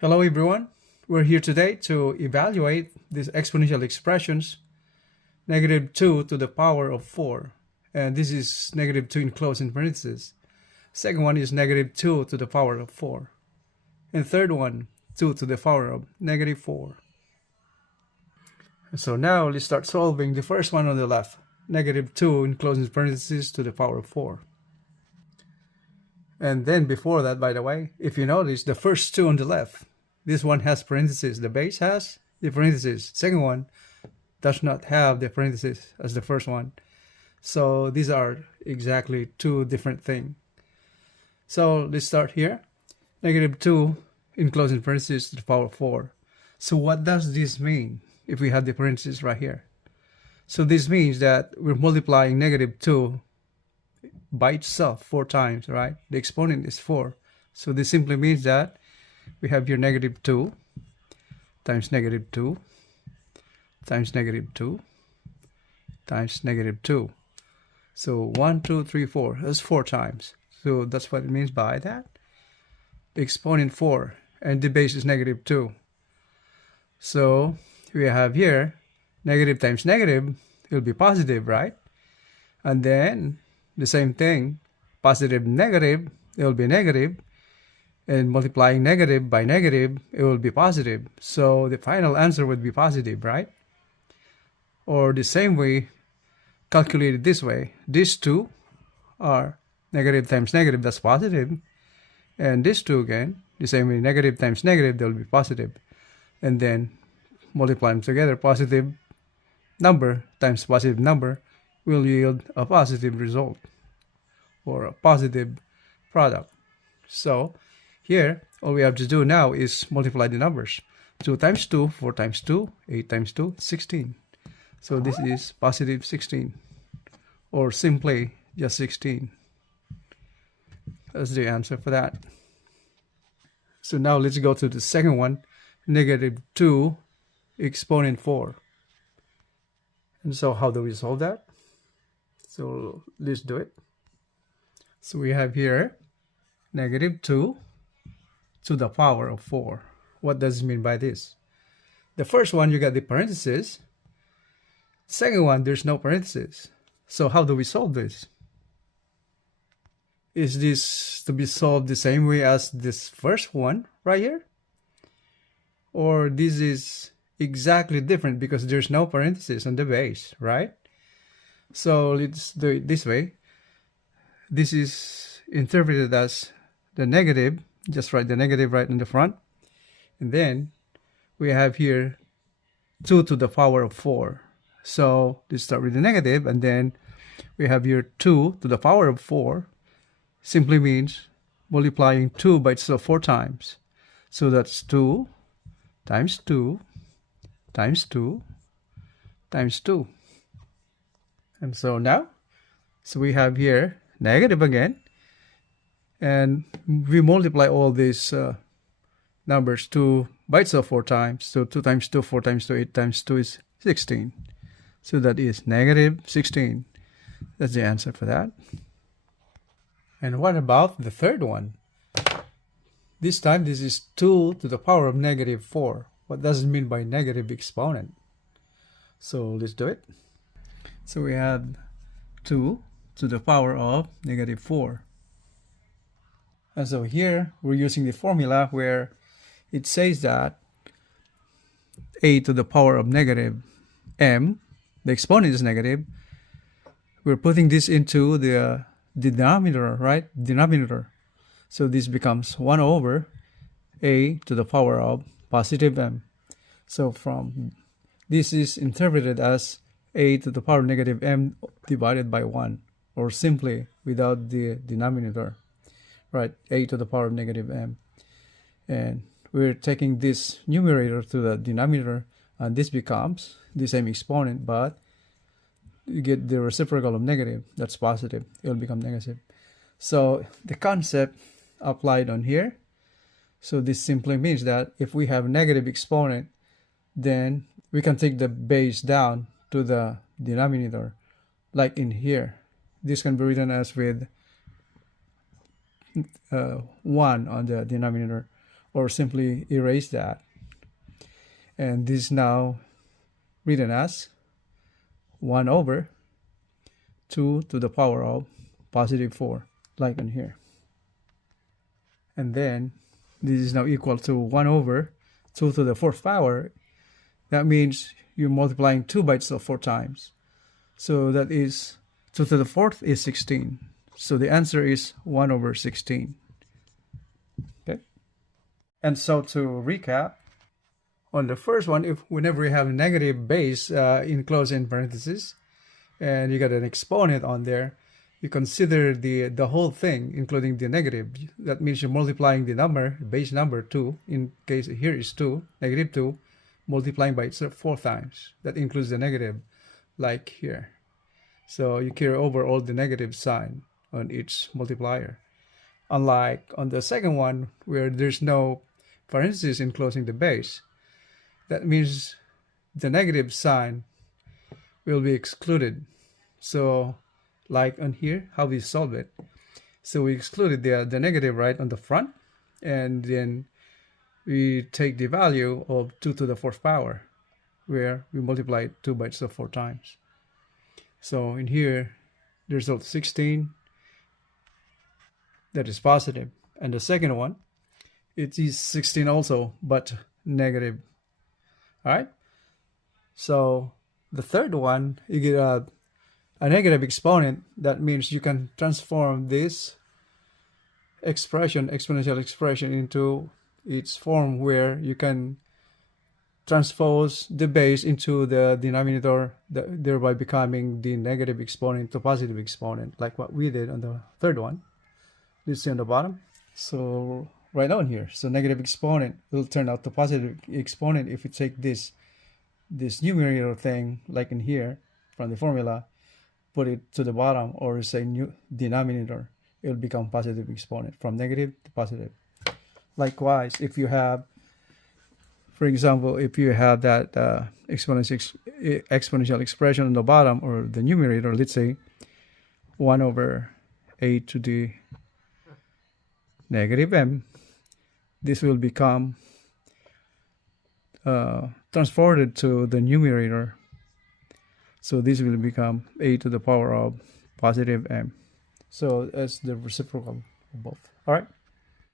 Hello everyone, we're here today to evaluate these exponential expressions, negative 2 to the power of 4, and this is negative 2 enclosed in parentheses. Second one is negative 2 to the power of 4, and third one, 2 to the power of negative 4. So now let's start solving the first one on the left, negative 2 enclosed in parentheses to the power of 4. And then before that, by the way, if you notice, the first two on the left, this one has parentheses. The base has the parentheses. Second one does not have the parentheses as the first one. So these are exactly two different things. So let's start here. Negative 2 enclosed in parentheses to the power of 4. So what does this mean if we have the parentheses right here? So this means that we're multiplying negative 2 by itself 4 times, right? The exponent is 4. So this simply means that we have here negative 2 times negative 2 times negative 2 times negative 2. So 1, 2, 3, 4. That's 4 times. So that's what it means by that. The exponent 4 and the base is negative 2. So we have here negative times negative, it will be positive, right? And then the same thing, positive negative, it will be negative, and multiplying negative by negative, it will be positive. So the final answer would be positive, right? Or the same way, calculated this way, these two are negative times negative, that's positive, and these two again, the same way, negative times negative, they will be positive. And then multiply them together, positive number times positive number will yield a positive result or a positive product. So here, all we have to do now is multiply the numbers. 2 times 2, 4 times 2, 8 times 2, 16. So this is positive 16, or simply just 16. That's the answer for that. So now let's go to the second one, negative 2 exponent 4. And so how do we solve that? So let's do it. So we have here negative 2 to the power of 4. What does it mean by this? The first one, you got the parentheses. Second one, there's no parentheses. So how do we solve this? Is this to be solved the same way as this first one right here? Or this is exactly different because there's no parentheses on the base, right? So let's do it this way. This is interpreted as the negative. Just write the negative right in the front. And then we have here 2 to the power of 4. So let's start with the negative, and then we have here 2 to the power of 4. Simply means multiplying 2 by itself 4 times. So that's 2 times 2 times 2 times 2. And so now, so we have here negative again, and we multiply all these numbers 2 by itself 4 times. So 2 times 2, 4 times 2, 8 times 2 is 16. So that is negative 16. That's the answer for that. And what about the third one? This time this is 2 to the power of negative 4. What does it mean by negative exponent? So let's do it. So we have 2 to the power of negative 4. And so here we're using the formula where it says that a to the power of negative m, the exponent is negative. We're putting this into the denominator, right? Denominator. So this becomes 1 over a to the power of positive m. So from this is interpreted as a to the power of negative m divided by 1, or simply without the denominator, right? A to the power of negative m. And we're taking this numerator to the denominator, and this becomes the same exponent, but you get the reciprocal of negative, that's positive, it will become negative. So the concept applied on here. So this simply means that if we have negative exponent, then we can take the base down to the denominator, like in here. This can be written as with 1 on the denominator, or simply erase that. And this is now written as 1 over 2 to the power of positive 4, like in here. And then this is now equal to 1 over 2 to the 4th power. That means you're multiplying 2 by itself 4 times. So that is 2 to the 4th is 16. So the answer is 1 over 16. Okay. And so to recap, on the first one, whenever you have a negative base enclosed in parentheses, and you got an exponent on there, you consider the whole thing, including the negative. That means you're multiplying the number, base number 2, in case here is 2, negative 2, multiplying by itself 4 times. That includes the negative, like here. So you carry over all the negative sign on each multiplier. Unlike on the second one, where there's no parentheses enclosing the base, that means the negative sign will be excluded. So like on here, how we solve it. So we excluded the negative right on the front, and then we take the value of 2 to the 4th power, where we multiply 2 by itself 4 times. So in here, the result 16, that is positive. And the second one, it is 16 also, but negative. All right. So the third one, you get a negative exponent. That means you can transform this expression, exponential expression, into its form where you can transpose the base into the denominator, thereby becoming the negative exponent to positive exponent, like what we did on the third one. Let's see on the bottom. So right on here, so negative exponent will turn out to positive exponent if we take this numerator thing, like in here from the formula, put it to the bottom, or say new denominator, it will become positive exponent from negative to positive. Likewise, if you have, for example, if you have that exponential expression on the bottom, or the numerator, let's say 1 over a to the negative m, this will become transported to the numerator. So this will become a to the power of positive m. So as the reciprocal of both. All right.